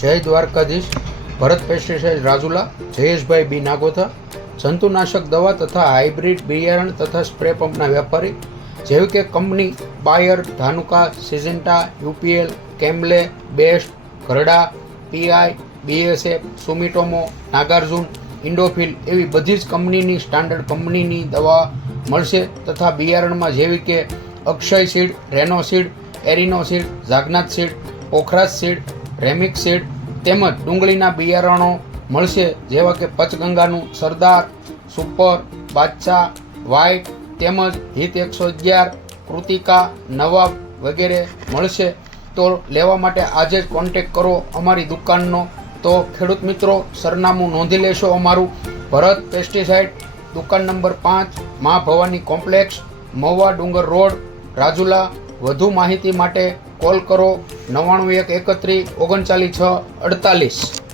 જય દ્વારકાધીશ. ભરત પેસ્ટિસાઇડ રાજુલા, જયેશભાઈ બી નાગોથા, જંતુનાશક દવા તથા હાઇબ્રિડ બિયારણ તથા સ્પ્રે પંપના વેપારી જેવી કે કંપની બાયર, ધાનુકા, સિઝન્ટા, યુપીએલ, કેમ્બલે, બેસ્ટ, ઘરડા, પીઆઈ, બીએસએફ, સુમિટોમો, નાગાર્જુન, ઇન્ડોફિલ એવી બધી જ કંપનીની સ્ટાન્ડર્ડ કંપનીની દવા મળશે તથા બિયારણમાં જેવી કે અક્ષય સીડ, રેનો સીડ, એરિનો seed, Jagnath seed, Pokhraj seed, remix seed તેમજ ડુંગળીના બિયારણો મળશે જેવા કે પચગંગાનું સરદાર, સુપર, બાદશાહ, વ્હાઇટ તેમજ હિત 111, કૃતિકા, નવાબ વગેરે મળશે. તો લેવા માટે આજે જ કોન્ટેક કરો અમારી દુકાનનો. તો ખેડૂત મિત્રો, સરનામું નોંધી લેશો અમારું. ભરત પેસ્ટિસાઇડ, દુકાન નંબર 5, મા ભવાની કોમ્પ્લેક્સ, મહુવા ડુંગર રોડ, રાજુલા. વધુ માહિતી માટે કોલ કરો 91 131 39 6 48.